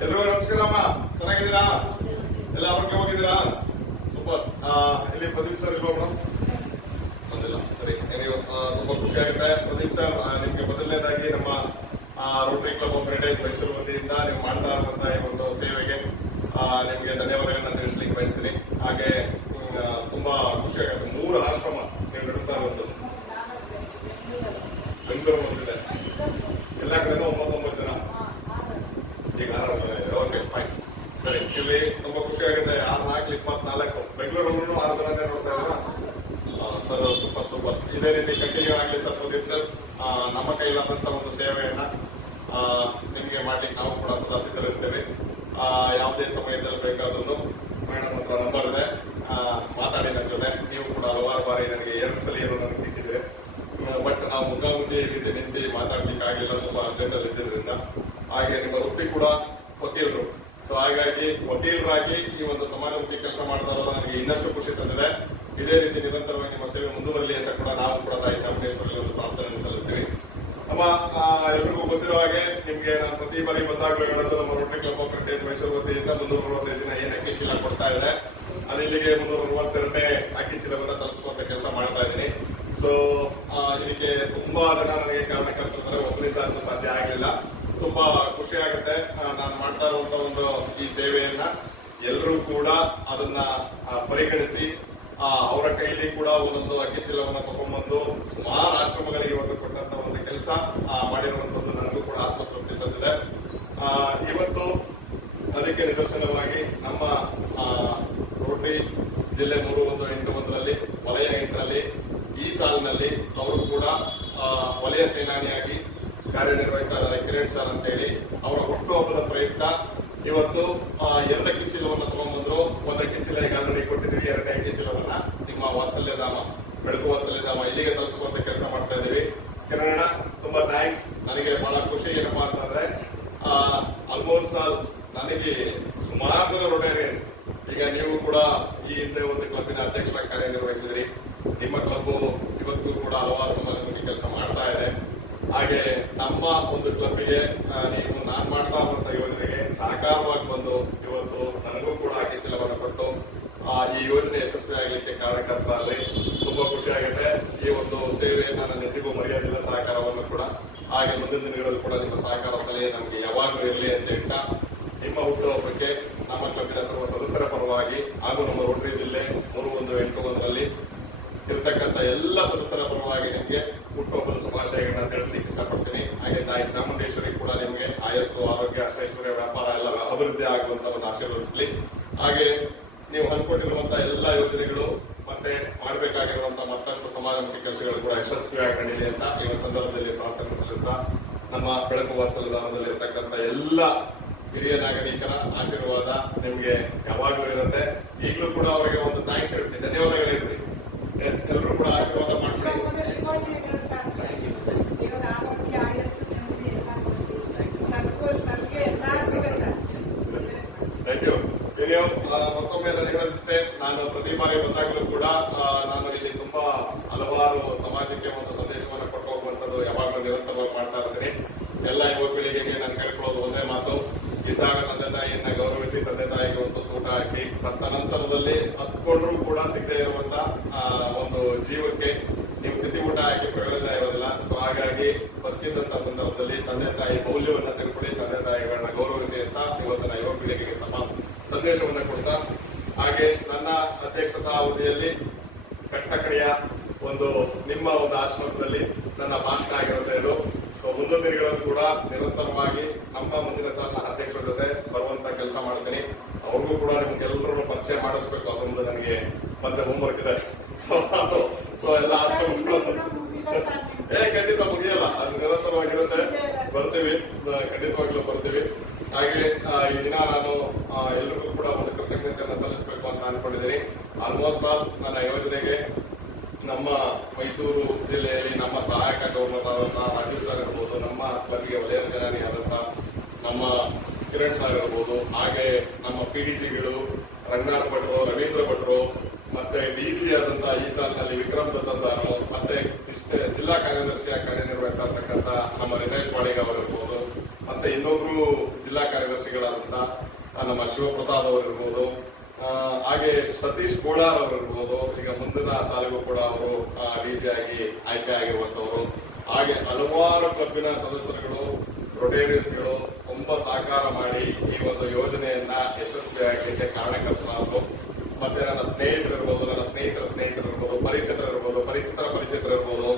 ಎಲ್ರಿಗೂ ನಮಸ್ಕಾರಮ್ಮ. ಚೆನ್ನಾಗಿದ್ದೀರಾ? ಎಲ್ಲ ಆರೋಗ್ಯವಾಗಿದ್ದೀರಾ? ಸೂಪರ್. ಇಲ್ಲಿ ಪ್ರದೀಪ್ ಸರ್ ಇಲ್ವಾ ಮೇಡಮ್? ಬಂದಿಲ್ಲ. ಸರಿ, ನೀವು ತುಂಬಾ ಖುಷಿ ಆಗುತ್ತೆ. ಪ್ರದೀಪ್ ಸರ್, ನಿಮ್ಗೆ ಮೊದಲನೇದಾಗಿ ನಮ್ಮ Rotary club of heritage Mysuru ವತಿಯಿಂದ ನೀವು ಮಾಡ್ತಾ ಇರುವಂತಹ ಈ ಒಂದು ಸೇವೆಗೆ ನಿಮ್ಗೆ ಧನ್ಯವಾದಗಳನ್ನ ತಿಳಿಸ್ಲಿಕ್ಕೆ ಬಯಸ್ತೀನಿ. ಹಾಗೆ ತುಂಬಾ ಖುಷಿ ಆಗುತ್ತೆ. 3 ಆಶ್ರಮ ನೀವು ನಡೆಸ್ತಾ ಇರುವಂತದ್ದು ಬೆಂಗಳೂರು ಬಂದಿದೆ. ಎಲ್ಲ ಕಡೆನೂ 9 ಜನ, ಈಗ 6 ಜನ ಇದ್ದಾರೆ. Okay, fine. ಸರಿ, ಇಲ್ಲಿ ತುಂಬಾ ಖುಷಿ ಆಗುತ್ತೆ. 6 4 24 ಬೆಂಗಳೂರಲ್ಲೂ 6 ಜನನೇ ನೋಡ್ತಾ ಇದ್ದೀರಾ? Sir, super super. ಇದೇ ರೀತಿ ಕಂಟಿನ್ಯೂ ಆಗಲಿ ಸರ್ ಪ್ರದೀಪ್ ಸರ್. ನಮ್ಮ ಕೈಲಾದಂತ ಒಂದು ಸೇವೆಯನ್ನ ನಿಮ್ಗೆ ಮಾಡ್ಲಿಕ್ಕೆ ನಾವು ಕೂಡ ಸದಾ ಸಿದ್ಧರಿರ್ತೇವೆ. ಯಾವುದೇ ಸಮಯದಲ್ಲಿ ಬೇಕಾದ್ರೂ ಮೇಡಮ್ ಹತ್ರ ನಂಬರ್ ಇದೆ, ಮಾತಾಡಿ ನನ್ನ ಜೊತೆ. ನೀವು ಕೂಡ ಹಲವಾರು ಬಾರಿ ನನಗೆ 2 ಸಲ ನನಗೆ ಸಿಕ್ಕಿದ್ರೆ, ಬಟ್ ನಾವು ಮುಖಾಮುಖಿ ಈ ರೀತಿ ನಿಂತು ಮಾತಾಡ್ಲಿಕ್ಕೆ ಆಗಿಲ್ಲ, ತುಂಬಾ ಅರ್ಜೆಂಟ್ ಅಲ್ಲಿ ಇದ್ದಿದ್ರಿಂದ. ಹಾಗೆ ನಿಮ್ಮ ವೃತ್ತಿ ಕೂಡ ವಕೀಲರು. ಸೊ ಹಾಗಾಗಿ ವಕೀಲರಾಗಿ ಈ ಒಂದು ಸಮಾಜಮುಖಿ ಕೆಲಸ ಮಾಡ್ತಾರಲ್ಲ, ನನಗೆ ಇನ್ನಷ್ಟು ಖುಷಿ ತಂದಿದೆ. ಇದೇ ರೀತಿ ನಿರಂತರವಾಗಿ ನಿಮ್ಮ ಸೇವೆ ಮುಂದುವರಲಿ ಅಂತ ಕೂಡ ನಾವು ಕೂಡ ತಾಯಿ ಚಾಮುಂಡೇಶ್ವರಿ ಒಂದು ಪ್ರಾರ್ಥನೆ ಸಲ್ಲಿಸ್ತೀವಿ. ನಮ್ಮ ಎಲ್ರಿಗೂ ಗೊತ್ತಿರೋ ಹಾಗೆ, ನಿಮ್ಗೆ ನಾನು ಪ್ರತಿ ಬಾರಿ ಬಂದಾಗಲೂ ಹೇಳೋದು, ನಮ್ಮ Rotary club of heritage Mysuru ವತಿಯಿಂದ 345 ದಿನ ಏನು ಅಕ್ಕಿ ಚೀಲ ಕೊಡ್ತಾ ಇದೆ, ಅದು ಇಲ್ಲಿಗೆ 362ನೇ ಅಕ್ಕಿ ಚೀಲವನ್ನ ತಲುಪಿಸುವಂತ ಕೆಲಸ ಮಾಡ್ತಾ ಇದ್ದೀನಿ. ಸೊ ಇದಕ್ಕೆ ತುಂಬಾ ಜನ ನನಗೆ ಕಾರಣಕರ್ತರು, ಒಬ್ಬರಿಂದ ಅದನ್ನು ಸಾಧ್ಯ ಆಗಲಿಲ್ಲ. ತುಂಬಾ ಖುಷಿ ಆಗುತ್ತೆ. ನಾನು ಮಾಡ್ತಾ ಇರುವಂತ ಒಂದು ಈ ಸೇವೆಯನ್ನ ಎಲ್ಲರೂ ಕೂಡ ಅದನ್ನ ಪರಿಗಣಿಸಿ ಅವರ ಕೈಲಿ ಕೂಡ ಒಂದೊಂದು ಅಕ್ಕಿ ಚೀಲವನ್ನ ತಗೊಂಡ್ಬಂದು ಸುಮಾರು ಆಶ್ರಮಗಳಿಗೆ ಒಂದು ಕೊಟ್ಟಂತ ಒಂದು ಕೆಲಸ ಮಾಡಿರುವಂತದ್ದು ನನಗೂ ಕೂಡ ಆತ್ಮತೃಪ್ತಿ ತಂದಿದೆ. ಇವತ್ತು ಅದಕ್ಕೆ ನಿದರ್ಶನವಾಗಿ ನಮ್ಮ ರೋಟರಿ ಜಿಲ್ಲೆ 3-1-8-1ರಲ್ಲಿ ವಲಯ 8ರಲ್ಲಿ ಈ ಸಾಲಿನಲ್ಲಿ ಅವರು ಕೂಡ ವಲಯ ಸೇನಾನಿಯಾಗಿ ಕಾರ್ಯನಿರ್ವಹಿಸ್ತಾ ಇದ್ದಾರೆ, ಕಿರಣ್ ಸರ್ ಅಂತ ಹೇಳಿ. ಅವರ ಹುಟ್ಟುಹಬ್ಬದ ಪ್ರಯುಕ್ತ ಇವತ್ತು 2 ಅಕ್ಕಿ ಚೀಲವನ್ನ ತಗೊಂಡ್ಬಂದ್ರು. 1 ಅಕ್ಕಿ ಚೀಲ ಈಗ ಆಲ್ರೆಡಿ ಕೊಟ್ಟಿದ್ದೀವಿ. 2ನೇ ಅಕ್ಕಿ ಚೀಲವನ್ನ ನಿಮ್ಮ ವಾತ್ಸಲ್ಯಧಾಮ, ಬೆಳಕು ವಾತ್ಸಲ್ಯಧಾಮ ಇಲ್ಲಿಗೆ ತಲುಪಿಸುವಂತ ಕೆಲಸ ಮಾಡ್ತಾ ಇದ್ದೀವಿ. ಕಿರಣ, ತುಂಬಾ ಥ್ಯಾಂಕ್ಸ್. ನನಗೆ ಬಹಳ ಖುಷಿ ಏನಪ್ಪಾ ಅಂತಂದ್ರೆ, ಆಲ್ಮೋಸ್ಟ್ ಆಲ್ ನನಗೆ ಸುಮಾರು ಜನ ರೊಟೇರಿಯನ್ಸ್, ಈಗ ನೀವು ಕೂಡ ಈ ಹಿಂದೆ ಒಂದು ಕ್ಲಬ್ಬಿನ ಅಧ್ಯಕ್ಷರಾಗಿ ಕಾರ್ಯನಿರ್ವಹಿಸಿದ್ರಿ. ನಿಮ್ಮ ಕ್ಲಬ್ ಇವತ್ತಿಗೂ ಕೂಡ ಹಲವಾರು ಸಮಾಜಮುಖಿ ಕೆಲಸ ಮಾಡ್ತಾ ಇದೆ. ಹಾಗೆ ನಮ್ಮ ಒಂದು ಕ್ಲಬ್ಗೆ ನೀವು ನಾನು ಮಾಡ್ತಾ ಇರುವಂತ ಯೋಜನೆಗೆ ಸಾಕಾರವಾಗಿ ಬಂದು ಇವತ್ತು ನನಗೂ ಕೂಡ ಅಕ್ಕಿ ಚೀಲವನ್ನು ಕೊಟ್ಟು ಈ ಯೋಜನೆ ಯಶಸ್ವಿ ಆಗಲಿಕ್ಕೆ ಕಾರಣಕರ್ತರಾದ್ರೆ ತುಂಬಾ ಖುಷಿ ಆಗುತ್ತೆ. ಈ ಒಂದು ಸೇವೆಯನ್ನ ನಾನು ಎಂದಿಗೂ ಮರೆಯೋದಿಲ್ಲ, ಸಹಕಾರವನ್ನು ಕೂಡ. ಹಾಗೆ ಮುಂದಿನ ದಿನಗಳಲ್ಲಿ ಕೂಡ ನಿಮ್ಮ ಸಹಕಾರ ಸಲಹೆ ನಮಗೆ ಯಾವಾಗಲೂ ಇರಲಿ ಅಂತ ಹೇಳ್ತಾ, ನಿಮ್ಮ ಹುಟ್ಟುಹಬ್ಬಕ್ಕೆ ನಮ್ಮ ಕ್ಲಬ್ಬಿನ ಸರ್ವ ಸದಸ್ಯರ ಪರವಾಗಿ ಹಾಗೂ ನಮ್ಮ ರೋಟರಿ ಜಿಲ್ಲೆ 3-1-8-1ರಲ್ಲಿ ಇರತಕ್ಕಂಥ ಎಲ್ಲ ಸದಸ್ಯರ ಪರವಾಗಿ ನಿಮಗೆ ಹುಟ್ಟುಹಬ್ಬದ ಶುಭಾಶಯಗಳನ್ನ ತಿಳಿಸ್ಲಿಕ್ಕೆ ಇಷ್ಟಪಡ್ತೀನಿ. ಹಾಗೆ ತಾಯಿ ಚಾಮುಂಡೇಶ್ವರಿ ಕೂಡ ನಿಮಗೆ ಆಯಸ್ಸು, ಆರೋಗ್ಯ, ಅಷ್ಟೈಶ್ವರ್ಯ, ವ್ಯಾಪಾರ ಎಲ್ಲ ಅಭಿವೃದ್ಧಿ ಆಗುವಂತ ಒಂದು ಆಶೀರ್ವದಿಸಲಿ. ಹಾಗೆ ನೀವು ಅನ್ಕೊಂಡಿರುವಂತಹ ಎಲ್ಲ ಯೋಜನೆಗಳು ಮತ್ತೆ ಮಾಡಬೇಕಾಗಿರುವಂತಹ ಮತ್ತಷ್ಟು ಸಮಾಜಮುಖಿ ಕೆಲಸಗಳು ಕೂಡ ಯಶಸ್ವಿಯಾಗಿ ನಡೀಲಿ ಅಂತ ಈ ಒಂದು ಸಂದರ್ಭದಲ್ಲಿ ಪ್ರಾರ್ಥನೆ ಸಲ್ಲಿಸ್ತಾ, ನಮ್ಮ ಬೆಳಕು ವಾತ್ಸಲ್ಯಧಾಮದಲ್ಲಿ ಇರತಕ್ಕಂಥ ಎಲ್ಲ ಹಿರಿಯ ನಾಗರಿಕರ ಆಶೀರ್ವಾದ ನಿಮ್ಗೆ ಯಾವಾಗಲೂ ಇರುತ್ತೆ. ಈಗಲೂ ಕೂಡ ಅವರಿಗೆ ಒಂದು ಥ್ಯಾಂಕ್ಸ್ ಹೇಳ್ತೀನಿ, ಧನ್ಯವಾದಗಳಿರ್ಲಿ. ಎಲ್ಲರೂ ಕೂಡ ಆಶೀರ್ವಾದ ಮಾಡ್ತೀವಿ. Thank you. ಮತ್ತೊಮ್ಮೆ ನಾನು ಹೇಳೋದಿಷ್ಟೇ, ನಾನು ಪ್ರತಿ ಬಾರಿ ಬಂದಾಗಲೂ ಕೂಡ ನಾನು ಇಲ್ಲಿ ತುಂಬಾ ಹಲವಾರು ಸಮಾಜಕ್ಕೆ ಒಂದು ಸಂದೇಶವನ್ನು ಕೊಟ್ಟು ಹೋಗುವಂಥದ್ದು ಯಾವಾಗಲೂ ನಿರಂತರವಾಗಿ ಮಾಡ್ತಾ ಇರ್ತೀನಿ. ಎಲ್ಲ ಯುವ ಪೀಳಿಗೆಗೆ ನಾನು ಕೇಳ್ಕೊಳ್ಳೋದು ಒಂದೇ ಮಾತು: ಇದ್ದಾಗ ತಂದೆ ತಾಯಿಯನ್ನ ಗೌರವಿಸಿ, ತಂದೆ ತಾಯಿಗೆ ಒಂದು ಊಟ ಹಾಕಿ, ಸತ್ತ ನಂತರದಲ್ಲಿ ಹತ್ಕೊಂಡ್ರೂ ಕೂಡ ಸಿಗದೆ ಇರುವಂತ ಒಂದು ಜೀವಕ್ಕೆ ನೀವು ತಿಥಿ ಊಟ ಹಾಕಿ ಪ್ರಯೋಜನ ಇರೋದಿಲ್ಲ. ಸೊ ಹಾಗಾಗಿ ಬದುಕಿದಂತ ಸಂದರ್ಭದಲ್ಲಿ ತಂದೆ ತಾಯಿ ಮೌಲ್ಯವನ್ನ ತಿಳ್ಕೊಳ್ಳಿ, ತಂದೆ ತಾಯಿಗಳನ್ನ ಗೌರವಿಸಿ ಅಂತ ಇವತ್ತಿನ ಯುವ ಪೀಳಿಗೆಗೆ ಸಂದೇಶವನ್ನ ಕೊಡ್ತಾ, ಹಾಗೆ ನನ್ನ ಅಧ್ಯಕ್ಷತಾ ಅವಧಿಯಲ್ಲಿ ಕಟ್ಟಕಡೆಯ ಒಂದು ನಿಮ್ಮ ಒಂದು ಆಶ್ರಮದಲ್ಲಿ ನನ್ನ ಭಾಷಣ ಆಗಿರುತ್ತೆ ಇದು. ಸೊ ಮುಂದಿನ ದಿನಗಳಲ್ಲೂ ಕೂಡ ನಿರಂತರವಾಗಿ ನಮ್ಮ ಮುಂದಿನ ಸಾಲಿನ ಅಧ್ಯಕ್ಷರ ಜೊತೆ ಬರುವಂತ ಕೆಲಸ ಮಾಡ್ತೀನಿ. ಅವ್ರಿಗೂ ಕೂಡ ನಿಮ್ಗೆಲ್ಲರೂ ಪರಿಚಯ ಮಾಡಿಸ್ಬೇಕು, ಅದೊಂದು ನನಗೆ ಮತ್ತೆ ಹೋಮ್ವರ್ಕ್ ಇದೆ. ಸೊ ಎಲ್ಲ ಆಶ್ರಮಗಳು ಖಂಡಿತ ಮುಗಿಯಲ್ಲ, ಅದು ನಿರಂತರವಾಗಿರುತ್ತೆ. ಬರ್ತೀವಿ, ಖಂಡಿತವಾಗ್ಲೂ ಬರ್ತೀವಿ. ಹಾಗೆ ಈ ದಿನ ನಾನು ಎಲ್ಲರಿಗೂ ಕೂಡ ಒಂದು ಕೃತಜ್ಞತೆಯನ್ನು ಸಲ್ಲಿಸಬೇಕು ಅಂತ ಅನ್ಕೊಂಡಿದ್ದೀನಿ. ಆಲ್ಮೋಸ್ಟ್ ಆಲ್ ನನ್ನ ಯೋಜನೆಗೆ ನಮ್ಮ ಮೈಸೂರು ಜಿಲ್ಲೆಯಲ್ಲಿ ನಮ್ಮ ಸಹಾಯಕ ಗವರ್ನರ್ ಆದಂತಹ ರಾಜೀವ್ ಸರ್ ಇರ್ಬೋದು, ನಮ್ಮ ಕ್ಲಬ್ಗೆ ವಲಯ ಸೇನಾನಿ ಆದಂತಹ ನಮ್ಮ ಕಿರಣ್ ಸರ್ ಇರ್ಬೋದು, ಹಾಗೆ ನಮ್ಮ PDGಗಳು ರಂಗನಾಥ್ ಭಟ್ರು, ರವೀಂದ್ರ ಭಟ್ರು, ಮತ್ತೆ DG ಆದಂತಹ ಈ ಸಾಲಿನಲ್ಲಿ ವಿಕ್ರಮ್ ದತ್ತ ಸರ್, ಮತ್ತೆ ಜಿಲ್ಲಾ ಕಾರ್ಯದರ್ಶಿಯಾಗಿ ಕಾರ್ಯನಿರ್ವಹಿಸ್ತಾ ಇರ್ತಕ್ಕಂಥ ನಮ್ಮ ರಿತೇಶ್ ಪಾಡಿಗ ಅವರಿರ್ಬೋದು, ಮತ್ತೆ ಇನ್ನೊಬ್ರು ಜಿಲ್ಲಾ ಕಾರ್ಯದರ್ಶಿ ಕಾರ್ಯದರ್ಶಿಗಳಾದಂಥ ನಮ್ಮ ಶಿವಪ್ರಸಾದ್ ಅವರು ಇರ್ಬೋದು, ಹಾಗೆ ಸತೀಶ್ ಗೋಳಾರ್ ಅವರು ಇರ್ಬೋದು, ಈಗ ಮುಂದಿನ ಸಾಲಿಗೂ ಕೂಡ ಅವರು ಡಿಜಿ ಆಗಿ ಆಯ್ಕೆ ಆಗಿರುವಂತವರು. ಹಾಗೆ ಹಲವಾರು ಕ್ಲಬ್ಬಿನ ಸದಸ್ಯರುಗಳು, ರೊಟೇರಿಯನ್ಸ್ಗಳು ತುಂಬಾ ಸಹಕಾರ ಮಾಡಿ ಈ ಒಂದು ಯೋಜನೆಯನ್ನ ಯಶಸ್ವಿಯಾಗಲಿಕ್ಕೆ ಕಾರಣಕರ್ತರಾದರು. ಮತ್ತೆ ನನ್ನ ಸ್ನೇಹಿತರಿರ್ಬೋದು, ನನ್ನ ಸ್ನೇಹಿತರ ಸ್ನೇಹಿತರಿರ್ಬೋದು, ಪರಿಚಿತರಿರ್ಬೋದು,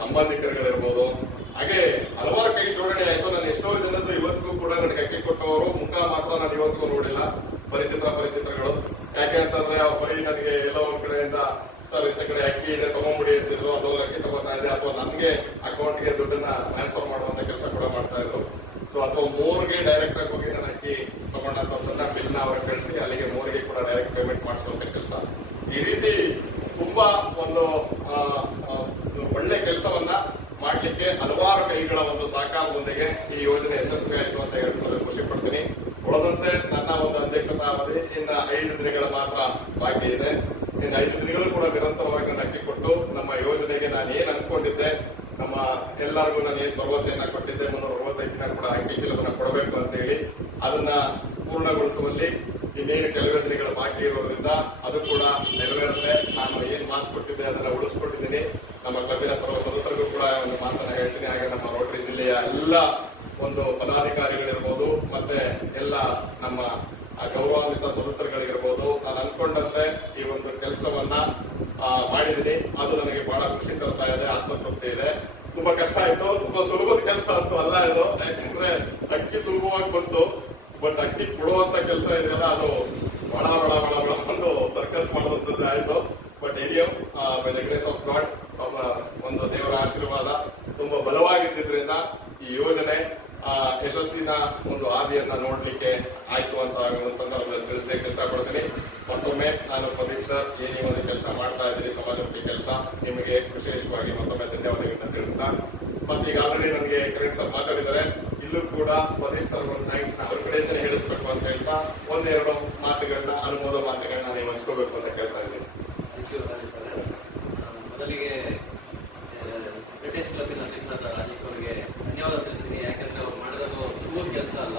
ಸಂಬಂಧಿಕರುಗಳಿರ್ಬೋದು, ಹಾಗೆ ಹಲವಾರು ಕೈ ಜೋಡಣೆ ಆಯ್ತು. ನಾನು ಎಷ್ಟೋ ಜನದ್ದು ಇವತ್ತಿಗೂ ಕೂಡ ನನಗೆ ಅಕ್ಕಿ ಕೊಟ್ಟವರು ಮುಖ ಮಾತ್ರ ನಾನು ಇವತ್ತಿಗೂ ನೋಡಿಲ್ಲ, ಪರಿಚಿತರುಗಳು. ಯಾಕೆ ಅಂತಂದ್ರೆ ಅವ್ರ ಬರೀ ನನಗೆ ಎಲ್ಲ ಒಂದ್ ಕಡೆಯಿಂದ ಸರ್ ಇಂಥ ಕಡೆ ಅಕ್ಕಿ ಇದೆ ತಗೊಂಡ್ಬಿಡಿ ಅಂತಿದ್ರು, ಅದು ಅಕ್ಕಿ ತಗೋತಾ ಇದೆ, ಅಥವಾ ನನ್ಗೆ ಅಕೌಂಟ್ಗೆ ದುಡ್ಡನ್ನ ಟ್ರಾನ್ಸ್ಫರ್ ಮಾಡುವಂತ ಕೆಲಸ ಕೂಡ ಮಾಡ್ತಾ ಇದ್ರು. ಸೊ ಅಥವಾ ಮೋರ್ಗೆ ಡೈರೆಕ್ಟ್ ಆಗಿ ಹೋಗಿ ನಾನು ಅಕ್ಕಿ ತಗೊಂಡಂತದನ್ನ ಬಿಲ್ನ ಅವ್ರಿಗೆ ಕಳಿಸಿ ಅಲ್ಲಿಗೆ ಮೋರ್ಗೆ ಕೂಡ ಡೈರೆಕ್ಟ್ ಪೇಮೆಂಟ್ ಮಾಡಿಸುವಂತ ಕೆಲಸ. ಈ ರೀತಿ ತುಂಬಾ ಒಂದು ಒಳ್ಳೆ ಕೆಲಸವನ್ನ ಮಾಡ್ಲಿಕ್ಕೆ ಹಲವಾರು ಕೈಗಳ ಒಂದು ಸಹಕಾರದೊಂದಿಗೆ ಈ ಯೋಜನೆ ಯಶಸ್ವಿ ಆಯಿತು ಅಂತ ಹೇಳ್ಕೊಂಡು ಖುಷಿ ಪಡ್ತೀನಿ. ಉಳಿದಂತೆ ನನ್ನ ಒಂದು ಅಧ್ಯಕ್ಷತಾ ಅವಧಿ ಇನ್ನ 5 ದಿನಗಳ ಮಾತ್ರ ಬಾಕಿ ಇದೆ. ಇನ್ನು 5 ದಿನಗಳು ಕೂಡ ನಿರಂತರವಾಗಿ ನಾನು ಅಕ್ಕಿ ಕೊಟ್ಟು ನಮ್ಮ ಯೋಜನೆಗೆ ನಾನು ಏನ್ ಅನ್ಕೊಂಡಿದ್ದೆ, ನಮ್ಮ ಎಲ್ಲರಿಗೂ ನಾನು ಏನ್ ಭರವಸೆಯನ್ನ ಕೊಟ್ಟಿದ್ದೆ, 365 ದಿನ ಕೂಡ ಅಕ್ಕಿ ಚೀಲವನ್ನ ಕೊಡಬೇಕು ಅಂತ ಹೇಳಿ ಅದನ್ನ ಪೂರ್ಣಗೊಳಿಸುವಲ್ಲಿ ಇನ್ನೇನು ಕೆಲವೇ ದಿನಗಳು ಬಾಕಿ ಇರೋದ್ರಿಂದ ಅದು ಕೂಡ ನೆರವೇರುತ್ತೆ. ನಾನು ಏನ್ ಮಾತು ಕೊಟ್ಟಿದ್ದೆ ಅದನ್ನ ಉಳಿಸ್ಕೊಟ್ಟಿದ್ದೀನಿ. ನಮ್ಮ ಕ್ಲಬ್ಬಿನ ಸರ್ವ ಸದಸ್ಯರಿಗೂ ಕೂಡ ಒಂದು ಮಾತನ್ನ ಹೇಳ್ತೀನಿ. ಹಾಗೆ ನಮ್ಮ ರೋಟರಿ ಜಿಲ್ಲೆಯ ಎಲ್ಲ ಒಂದು ಪದಾಧಿಕಾರಿಗಳಿರ್ಬೋದು, ಮತ್ತೆ ಎಲ್ಲ ನಮ್ಮ ಗೌರವಾನ್ವಿತ ಸದಸ್ಯರುಗಳಿರ್ಬೋದು, ನಾನು ಅನ್ಕೊಂಡಂತೆ ಈ ಒಂದು ಕೆಲಸವನ್ನ ಮಾಡಿದ್ದೀನಿ. ಅದು ನನಗೆ ಬಹಳ ಖುಷಿ ತರ್ತಾ ಇದೆ, ಆತ್ಮತೃಪ್ತಿ ಇದೆ. ತುಂಬಾ ಕಷ್ಟ ಆಯ್ತು, ತುಂಬಾ ಸುಲಭದ ಕೆಲಸ ಅಂತೂ ಅಲ್ಲ ಇದು. ಯಾಕಂದ್ರೆ ಅಕ್ಕಿ ಸುಲಭವಾಗಿ ಬಂತು, ಬಟ್ ಅಕ್ಕಿ ಕೊಡುವಂತ ಕೆಲಸ ಇದೆಯಲ್ಲ ಅದು ಬಹಳ ಒಂದು ಸರ್ಕಸ್ ಮಾಡುವಂತದ್ದು ಆಯ್ತು. But ADM by the grace of god, ಒಂದು ದೇವರ ಆಶೀರ್ವಾದ ತುಂಬಾ ಬಲವಾಗಿದ್ದರಿಂದ ಈ ಯೋಜನೆ ಯಶಸ್ಸಿನ ಒಂದು ಹಾದಿಯನ್ನ ನೋಡ್ಲಿಕ್ಕೆ ಆಯ್ತು ಅಂತ ಒಂದು ಸಂದರ್ಭದಲ್ಲಿ ತಿಳಿಸ್ಲಿಕ್ಕೆ ಇಷ್ಟಪಡ್ತೀನಿ. ಮತ್ತೊಮ್ಮೆ ನಾನು ಪ್ರದೀಪ್ ಸರ್ ಏನೇ ಒಂದು ಕೆಲಸ ಮಾಡ್ತಾ ಇದ್ದೀನಿ, ಸಮಾಜಮುಖಿ ಕೆಲಸ, ನಿಮಗೆ ವಿಶೇಷವಾಗಿ ಮತ್ತೊಮ್ಮೆ ಧನ್ಯವಾದಗಳನ್ನ ತಿಳಿಸ್ತಾ, ಮತ್ತೆ ಈಗ ಆಲ್ರೆಡಿ ನನಗೆ ಕಿರಣ್ ಸರ್ ಮಾತಾಡಿದ್ದಾರೆ, ಇಲ್ಲೂ ಕೂಡ ಪ್ರದೀಪ್ ಸರ್ ಒಂದು ಥ್ಯಾಂಕ್ಸ್ ಅವ್ರ ಕಡೆಯಿಂದಲೇ ಹೇಳಿಸ್ಬೇಕು ಅಂತ ಹೇಳ್ತಾ ಒಂದೆರಡು ಮಾತುಗಳನ್ನ, ಅನುಮೋದ ಮಾತುಗಳನ್ನ ನೀವು ಹಂಚ್ಕೋಬೇಕು ಅಂತ ಕೇಳ್ತಾ ಇದ್ದೀನಿ. ಮೊದಲಿಗೆ ಬ್ರಿಟಿಷ್ ಕ್ಲಬ್ಬಿನ ಅಧ್ಯಕ್ಷರಾದ ರಾಜೇಶ್ ಅವರಿಗೆ ಧನ್ಯವಾದ ತಿಳಿಸ್ತೀನಿ. ಯಾಕಂದ್ರೆ ಅವ್ರು ಮಾಡಿರೋದು ಸುಲಭ ಕೆಲಸ ಅಲ್ಲ.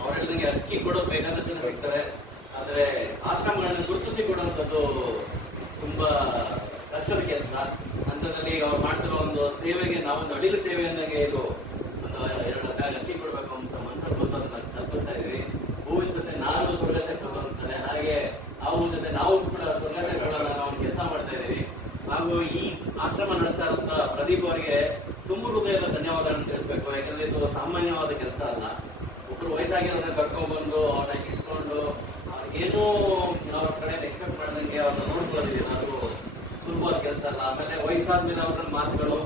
ಅವ್ರು ಹೇಳಿದಂಗೆ ಅಕ್ಕಿ ಕೊಡೋದು ಬೇಕಾದಷ್ಟು ಜನ ಸಿಗ್ತಾರೆ, ಆದ್ರೆ ಆಶ್ರಮಗಳನ್ನ ಗುರುತಿಸಿ ಕೊಡುವಂಥದ್ದು ತುಂಬಾ ಕಷ್ಟದ ಕೆಲಸ. ಅಂಥದ್ರಲ್ಲಿ ಅವ್ರು ಮಾಡ್ತಿರೋ ಒಂದು ಸೇವೆಗೆ ನಾವೊಂದು ಅಡಿಲು ಸೇವೆ ಅಂದಾಗೆ ಇದು ಒಂದು 2 ಬ್ಯಾಗ್ ಅಕ್ಕಿ ಕೊಡ್ಬೇಕು ಅಂತ ಮನಸ್ಸಲ್ಲಿ ಬಂದು ಅದನ್ನ ಕಲ್ಪಿಸ್ತಾ ಇದ್ವಿ. ಹೂವಿನ ಜೊತೆ ನಾನು ಸ್ವರ್ಗ ಸೇರ್ಬೇಕು ಅಂತಾರೆ, ಹಾಗೆ ಆ ಹೂವಿನ ಜೊತೆ ನಾವು ಕೂಡ ಸ್ವರ್ಗ ಸೇರ್ಕೊಳ್ಳೋಣ ನಾವು ಕೆಲಸ ಮಾಡ್ತಾ ಇದ್ದೀವಿ. ಹಾಗೂ ಈ ಆಶ್ರಮ ನಡೆಸ್ತಾ ಇರುವಂತ ಪ್ರದೀಪ್ ಅವರಿಗೆ ತುಂಬ ಹೃದಯದ ಧನ್ಯವಾದಗಳನ್ನು ತಿಳಿಸ್ಬೇಕು. ಯಾಕಂದ್ರೆ ಇದು ಸಾಮಾನ್ಯವಾದ ಕೆಲಸ ಅಲ್ಲ. ಒಬ್ಬರು ವಯಸ್ಸಾಗಿರೋದನ್ನ ಕರ್ಕೊಂಡ್ಬಂದು ಅವ್ರನ್ನ ಇಟ್ಕೊಂಡು ಏನೂ ಅವ್ರ ಕಡೆ ಎಕ್ಸ್ಪೆಕ್ಟ್ ಮಾಡ್ದಂಗೆ ಅವ್ರನ್ನ ನೋಡ್ಕೊಳ್ಳೋದಿಲ್ಲ, ಅದು ಸುಲಭವಾದ ಕೆಲಸ ಅಲ್ಲ. ಆಮೇಲೆ ವಯಸ್ಸಾದ್ಮೇಲೆ ಅವ್ರ ಮಾತುಗಳು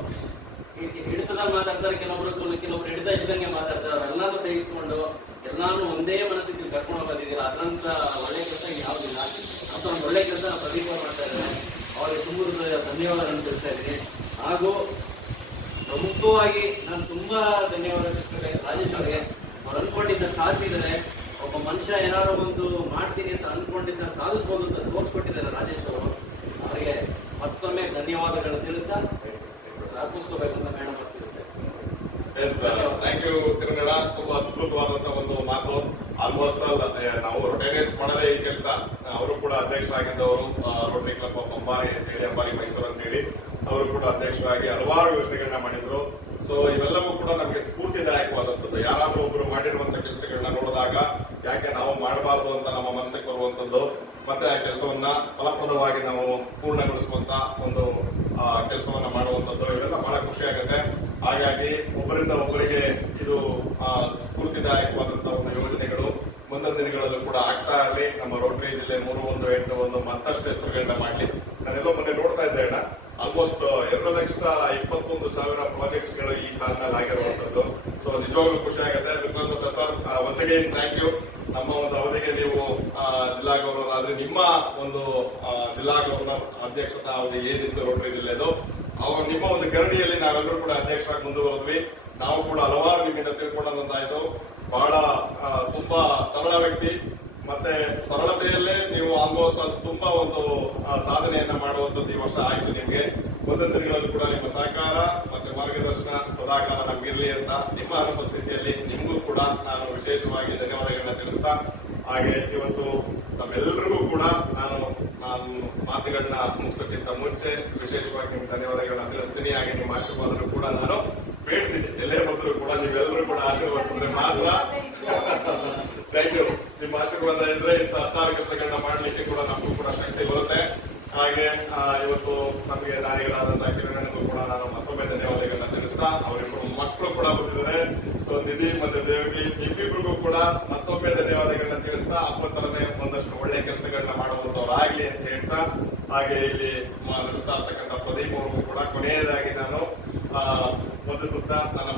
ಹಿಡಿತದಲ್ಲಿ ಮಾತಾಡ್ತಾರೆ, ಕೆಲವೊಬ್ರು ಹಿಡಿತ ಇದ್ದಂಗೆ ಮಾತಾಡ್ತಾರೆ. ಅವರೆಲ್ಲಾನು ಸಹಿಸ್ಕೊಂಡು ಎಲ್ಲಾನು ಒಂದೇ ಮನಸ್ಸಿಗೆ ಕರ್ಕೊಂಡು ಹೋಗೋದಿದ್ದೀರಾ, ಅದಂತ ಒಳ್ಳೆ ಕೆಲಸ ಯಾವುದಿಲ್ಲ. ಅಂತ ಒಂದು ಒಳ್ಳೆ ಕೆಲಸ ಪ್ರದೀಪ್ ಅವ್ರು ಮಾಡ್ತಾ ಇದ್ದಾರೆ. ಅವರಿಗೆ ತುಂಬ ಧನ್ಯವಾದಗಳನ್ನು ತಿಳಿಸ್ತಾ ಇದ್ದೀನಿ. ಹಾಗೂ ಪ್ರಮುಖವಾಗಿ ನಾನು ತುಂಬಾ ಧನ್ಯವಾದ ತಿಳಿಸ್ತೇನೆ ರಾಜೇಶ್ ಅವರಿಗೆ. ಅವ್ರು ಅನ್ಕೊಂಡಿದ್ದ ಸಾಧಿಸಿದ್ದಾರೆ. ಒಬ್ಬ ಮನುಷ್ಯ ಏನಾದ್ರು ಒಂದು ಮಾಡ್ತೀನಿ ಅಂತ ಅನ್ಕೊಂಡಿದ್ದ ಸಾಧಿಸ್ಬೋದು ಅಂತ ತೋರಿಸ್ಕೊಟ್ಟಿದ್ದಾರೆ ರಾಜೇಶ್ ಅವರು. ಅವರಿಗೆ ಮತ್ತೊಮ್ಮೆ ಧನ್ಯವಾದಗಳನ್ನು ತಿಳಿಸ್ತಾ ಪ್ರಾರ್ಥಿಸ್ಕೋಬೇಕು ಅಂತ ಮೇಡಮ್ ಅವರು ತಿಳಿಸ್ತೇನೆ. Thank you Kiran. ತುಂಬಾ ಅದ್ಭುತವಾದಂತ ಒಂದು ಮಾತು. ಆಲ್ಮೋಸ್ಟ್ ನಾವು ರೊಟೇರಿಯನ್ಸ್ ಮಾಡದೇ ಈ ಕೆಲಸ. ಅವರು ಕೂಡ ಅಧ್ಯಕ್ಷರಾಗಿದ್ದವರು ರೋಟರಿ ಕ್ಲಬ್ ಆಫ್ ಅಂಬಾರಿ ಅಂತ ಹೇಳಿ, ಅಂಬಾರಿ ಮೈಸೂರು ಅಂತ ಹೇಳಿ ಅವರು ಕೂಡ ಅಧ್ಯಕ್ಷರಾಗಿ ಹಲವಾರು ಯೋಜನೆಗಳನ್ನ ಮಾಡಿದ್ರು. ಸೊ ಇವೆಲ್ಲವೂ ಕೂಡ ನಮಗೆ ಸ್ಫೂರ್ತಿದಾಯಕವಾದಂಥದ್ದು. ಯಾರಾದ್ರೂ ಒಬ್ರು ಮಾಡಿರುವಂತ ಕೆಲಸಗಳನ್ನ ನೋಡಿದಾಗ ಯಾಕೆ ನಾವು ಮಾಡಬಾರದು ಅಂತ ನಮ್ಮ ಮನಸ್ಸಿಗೆ ಬರುವಂತದ್ದು, ಮತ್ತೆ ಆ ಕೆಲಸವನ್ನ ಫಲಪ್ರದವಾಗಿ ನಾವು ಪೂರ್ಣಗೊಳಿಸುವಂತ ಒಂದು ಕೆಲಸವನ್ನ ಮಾಡುವಂತದ್ದು, ಇವೆಲ್ಲ ಬಹಳ ಖುಷಿ ಆಗುತ್ತೆ. ಹಾಗಾಗಿ ಒಬ್ಬರಿಂದ ಒಬ್ಬರಿಗೆ ಇದು ಸ್ಫೂರ್ತಿದಾಯಕವಾದಂತ ಒಂದು ಯೋಜನೆಗಳು ಮುಂದಿನ ದಿನಗಳಲ್ಲೂ ಕೂಡ ಆಗ್ತಾ ಇರಲಿ. ನಮ್ಮ ರೋಟರಿ ಜಿಲ್ಲೆ 3181 ಮತ್ತಷ್ಟು ಹೆಸರುಗಳನ್ನ ಮಾಡಲಿ. ನಾನೆಲ್ಲೋ ಮೊನ್ನೆ ನೋಡ್ತಾ ಇದ್ದೆ ಅಣ್ಣ, ಆಲ್ಮೋಸ್ಟ್ 2,21,000 ಪ್ರಾಜೆಕ್ಟ್ಸ್ ಗಳು ಈ ಸಾಲಿನಲ್ಲಿ ಆಗಿರುವಂತದ್ದು. ಸೊ ನಿಜವಾಗ್ಲೂ ಖುಷಿ ಆಗುತ್ತೆ. Vikrant sir, once again thank you. ನಮ್ಮ ಒಂದು ಅವಧಿಗೆ ನೀವು ಜಿಲ್ಲಾ ಗವರ್ನರ್ ಆದ್ರೆ, ನಿಮ್ಮ ಒಂದು ಜಿಲ್ಲಾ ಗವರ್ನರ್ ಅಧ್ಯಕ್ಷತಾ ಅವಧಿ ಏನಿತ್ತು ರೋಟರಿ ಜಿಲ್ಲೆದು, ನಿಮ್ಮ ಒಂದು ಗರಡಿಯಲ್ಲಿ ನಾವೆಲ್ಲರೂ ಕೂಡ ಅಧ್ಯಕ್ಷರಾಗಿ ಮುಂದುವರೆದ್ವಿ. ನಾವು ಕೂಡ ಹಲವಾರು ನಿಮ್ಮಿಂದ ತಿಳ್ಕೊಂಡಂತಾಯ್ತು. ಬಹಳ ತುಂಬಾ ಸರಳ ವ್ಯಕ್ತಿ, ಮತ್ತೆ ಸರಳತೆಯಲ್ಲೇ ನೀವು ಆಲ್ಮೋಸ್ಟ್ ಅದು ತುಂಬಾ ಒಂದು ಸಾಧನೆಯನ್ನ ಮಾಡುವಂತದ್ದು ಈ ವರ್ಷ ಆಯ್ತು ನಿಮ್ಗೆ. ಮುಂದಿನ ದಿನಗಳಲ್ಲಿ ಕೂಡ ನಿಮ್ಮ ಸಹಕಾರ ಮತ್ತೆ ಮಾರ್ಗದರ್ಶನ ಸದಾಕಾಲ ನಮ್ಗಿರ್ಲಿ ಅಂತ ನಿಮ್ಮ ಅನುಪಸ್ಥಿತಿಯಲ್ಲಿ ನಿಮಗೂ ಕೂಡ ನಾನು ವಿಶೇಷ ವಿಶೇಷವಾಗಿ ಧನ್ಯವಾದಗಳನ್ನ ತಿಳಿಸ್ತಾ, ಹಾಗೆ ಇವತ್ತು ನಮ್ಮೆಲ್ಲರಿಗೂ ಕೂಡ ನಾನು ಮಾತುಗಳನ್ನ ಮುಗಿಸೋಕ್ಕಿಂತ ಮುಂಚೆ ವಿಶೇಷವಾಗಿ ನಿಮ್ಗೆ ಧನ್ಯವಾದಗಳನ್ನ ತಿಳಿಸ್ತೀನಿ. ಹಾಗೆ ನಿಮ್ಮ ಆಶೀರ್ವಾದನೂ ಕೂಡ ನಾನು ಬೇಡ್ತೀನಿ. ಎಲ್ಲೇ ಬಂದರೂ ಕೂಡ ನೀವೆಲ್ಲರೂ ಕೂಡ ಆಶೀರ್ವದಿಸಿದ್ರೆ ಮಾತ್ರ. Thank you. ನಿಮ್ಮ ಆಶೀರ್ವಾದ ಇದ್ರೆ ಇಂಥ 16 ಕೆಲಸಗಳನ್ನ ಮಾಡ್ಲಿಕ್ಕೆ ಕೂಡ ನಮಗೂ ಕೂಡ ಶಕ್ತಿ ಬರುತ್ತೆ. ಹಾಗೆ ಇವತ್ತು ನಮಗೆ ದಾನಿಗಳಾದಂತಹ ಕಿರಣಗೂ ಕೂಡ ನಾನು ಮತ್ತೊಮ್ಮೆ ಧನ್ಯವಾದಗಳನ್ನ ತಿಳಿಸ್ತಾ, ಅವರಿಬ್ಬರು ಮಕ್ಕಳು ಕೂಡ ಬಂದಿದ್ದಾರೆ. ಸೊ ನಿಧಿ ಮತ್ತೆ ದೇವಗಿ ನಿಮ್ಮಿಬ್ರಿಗೂ ಕೂಡ ಮತ್ತೊಮ್ಮೆ ಧನ್ಯವಾದಗಳನ್ನ ತಿಳಿಸ್ತಾ, ಅಪ್ಪತ್ತರನೇ ಒಂದಷ್ಟು ಒಳ್ಳೆ ಕೆಲಸಗಳನ್ನ ಮಾಡುವಂತವ್ರಾಗ್ಲಿ ಅಂತ ಹೇಳ್ತಾ, ಹಾಗೆ ಇಲ್ಲಿ ನಡೆಸ್ತಾ ಇರ್ತಕ್ಕಂಥ ಪ್ರದೀಪ್ ಅವ್ರಿಗೂ ಕೂಡ ಕೊನೆಯದಾಗಿ ನಾನು ವಂದಿಸುತ್ತಾ ನನ್ನ